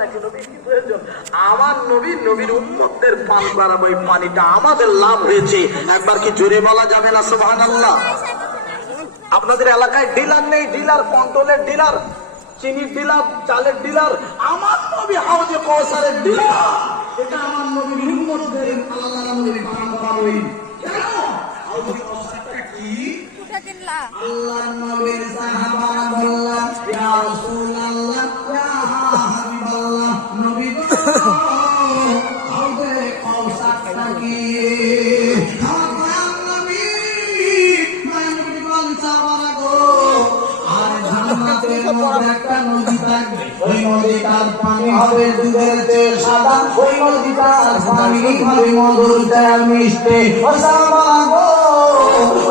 নাকি নবী কি প্রয়োজন? আমার নবীর উম্মতদের পান করাবো, এই পানিটা আমাদের লাভ হয়েছে। একবার কি জোরে বলা যাবে না সুবহানাল্লাহ? আপনাদের এলাকায় ডিলার নেই? ডিলার, কন্ট্রোলের ডিলার, চিনির ডিলার, চালের ডিলার, আমার নবী হাউজে কাউসারের ডিলার। এটা আমার নবীর উম্মতদের আল্লাহর নবী পান করাবেন। কেন? হাউজে কাউসারটা কি? আল্লাহর নবীর সাহাবারা বললেন, ইয়া রাসূলুল্লাহ, ইয়া হাবিবাল্লাহ, নবী গো, হাউজে কাউসারটা কি? একটা নদী থাকবে, ওই নদীটার পানি হবে দুধের চেয়ে সাদা, ওই নদীটার পানি হবে মধুর চেয়ে মিষ্টি।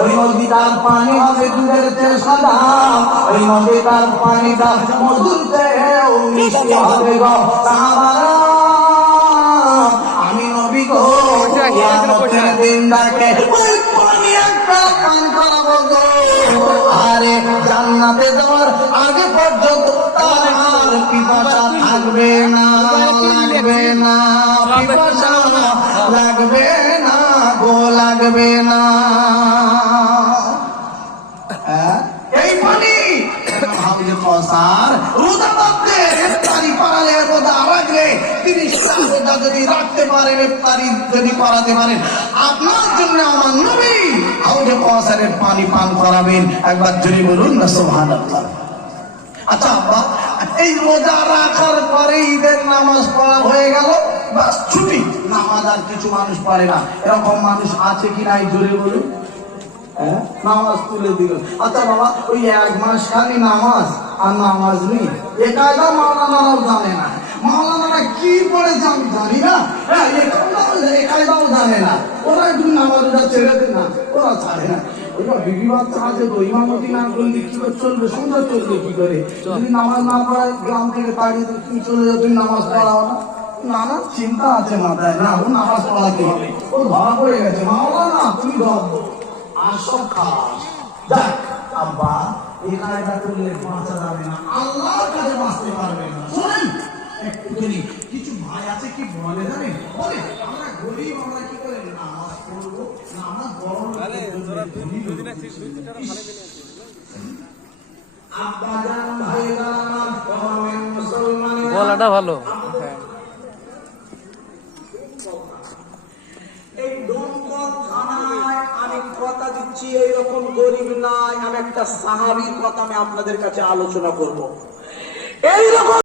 ওই নদীটার পানি হবে দুধের চেয়ে সাদা, ওই নদীটার পানিটা মধুর চেয়ে মিষ্টি হবে গো সাহাবারা। আমি নবী গো, কিয়ামতের দিন ডাকে ওই পানি একটা পান করাবো গো। আরে জান্নাতে যাওয়ার আগে পর্যন্ত তার আর পিপাসা থাকবে না, লাগবে না, পিপাসা লাগবে না গো, লাগবে না। এই পানি হাউজে কাউসার রোজাদারদের ইফতারি করালে, রোজা রাখলে তিনি রোজা যদি রাখতে পারেন, ইফতারি যদি করাতে পারেন, আপনার জন্য আমার নবী হাউজে কাউসারের পানি পান করাবেন। একবার জোরে বলুন না সুবহানাল্লাহ। আচ্ছা আব্বা, এই রোজা রাখার পরে ঈদের নামাজ পড়া হয়ে গেল, বাস ছুটি, নামাজ আর কিছু মানুষ পড়ে না, এরকম মানুষ আছে কি নাই জোরে বলুন? নামাজ তুলে দিল। আচ্ছা বাবা, ওই এক মাস খালি নামাজ আর নামাজ নেই, এ কায়দা মাওলানারাও জানে না। মাওলানারা কি পড়ে জানি না, এ কায়দাও জানে না। ওরা একটু নামাজটা ছেড়ে দেয় না, ওরা ছাড়ে না। ওইটা বিবি বাচ্চা আছে তো, ইমামতি না করলে কি করে চলবে? সুন্দর চলবে কি করে? যদি নামাজ না পড়ায় গ্রাম থেকে তাড়িয়ে তুমি চলে যাও, তুমি নামাজ পড়াও না? নানা চিন্তা আছে মাথায়, না ও নামাজ পড়াতে হবে, ও ধরা পড়ে গেছে। মাওলানা তুমি ধরব আসল খাস। যাক আব্বা, এই কায়দা করলে বাঁচা যাবে না, আল্লাহর কাছে বাঁচতে পারবে না। শোনেন একটুখানি, কিছু ভাই আছে কি বলে জানেন? বলে আমরা গরিব, আমরা কি করে নামাজ পড়বো? নামাজ বড় আব্বাজান ভাইজান মুসলমান বলাটা ভালো। এই দমকল থানায় আমি কথা দিচ্ছি, এইরকম গরিব নাই। আমি একটা সাহাবীর কথা আমি আপনাদের কাছে আলোচনা করব। এইরকম